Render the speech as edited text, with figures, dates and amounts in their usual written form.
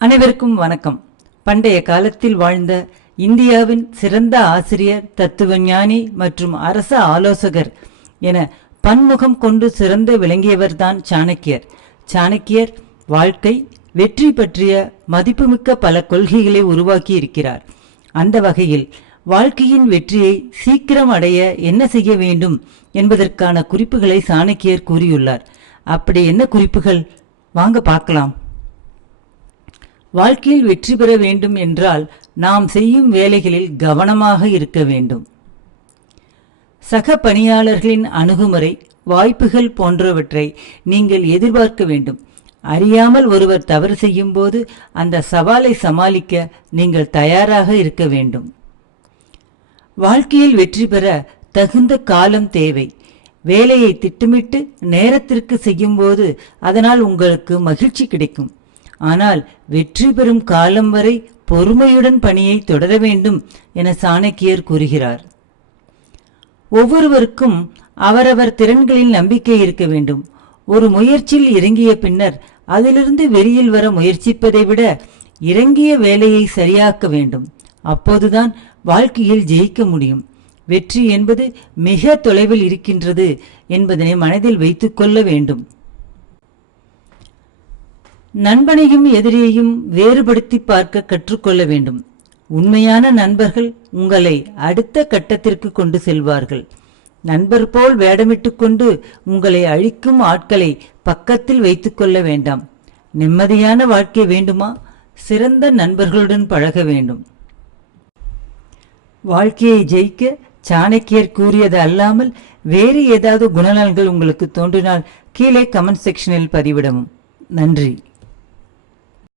அனைவருக்கும் வணக்கம். பண்டைய காலத்தில் வாழ்ந்த இந்தியாவின் சிறந்த ஆசிரியர், தத்துவஞானி மற்றும் அரச ஆலோசகர் என பன்முகம் கொண்டு சிறந்து விளங்கியவர்தான் சாணக்கியர். சாணக்கியர் வாழ்க்கை வெற்றி பற்றிய மதிப்புமிக்க பல கொள்கைகளை உருவாக்கி இருக்கிறார். அந்த வகையில் வாழ்க்கையின் வெற்றியை சீக்கிரம் அடைய என்ன செய்ய வேண்டும் என்பதற்கான குறிப்புகளை சாணக்கியர் கூறியுள்ளார். அப்படி என்ன குறிப்புகள்? வாங்க பார்க்கலாம். வாழ்க்கையில் வெற்றி பெற வேண்டும் என்றால் நாம் செய்யும் வேலைகளில் கவனமாக இருக்க வேண்டும். சக பணியாளர்களின் அணுகுமுறை, வாய்ப்புகள் போன்றவற்றை நீங்கள் எதிர்பார்க்க வேண்டும். அறியாமல் ஒருவர் தவறு செய்யும் போது அந்த சவாலை சமாளிக்க நீங்கள் தயாராக இருக்க வேண்டும். வாழ்க்கையில் வெற்றி பெற தகுந்த காலம் தேவை. வேலையை திட்டமிட்டு நேரத்திற்கு செய்யும்போது அதனால் உங்களுக்கு மகிழ்ச்சி கிடைக்கும். ஆனால் வெற்றி பெறும் காலம் வரை பொறுமையுடன் பணியை தொடர வேண்டும் என சாணக்கியர் கூறுகிறார். ஒவ்வொருவருக்கும் அவரவர் திறன்களில் நம்பிக்கை இருக்க வேண்டும். ஒரு முயற்சியில் இறங்கிய பின்னர் அதிலிருந்து வெளியில் வர முயற்சிப்பதை விட இறங்கிய வேலையை சரியாக்க வேண்டும். அப்போதுதான் வாழ்க்கையில் ஜெயிக்க முடியும். வெற்றி என்பது மிக தொலைவில் இருக்கின்றது என்பதனை மனதில் வைத்துக்கொள்ள வேண்டும். நண்பனையும் எதிரியையும் வேறுபடுத்தி பார்க்க கற்றுக்கொள்ள வேண்டும். உண்மையான நண்பர்கள் உங்களை அடுத்த கட்டத்திற்கு கொண்டு செல்வார்கள். நண்பர் போல் வேடமிட்டு கொண்டு உங்களை அழிக்கும் ஆட்களை பக்கத்தில் வைத்துக்கொள்ள வேண்டாம். நிம்மதியான வாழ்க்கை வேண்டுமா? சிறந்த நண்பர்களுடன் பழக வேண்டும். வாழ்க்கையை ஜெயிக்க சாணக்கியர் கூறியது அல்லாமல் வேறு ஏதாவது குணநலன்கள் உங்களுக்கு தோன்றினால் கீழே கமெண்ட் செக்ஷனில் பதிவிடவும். நன்றி.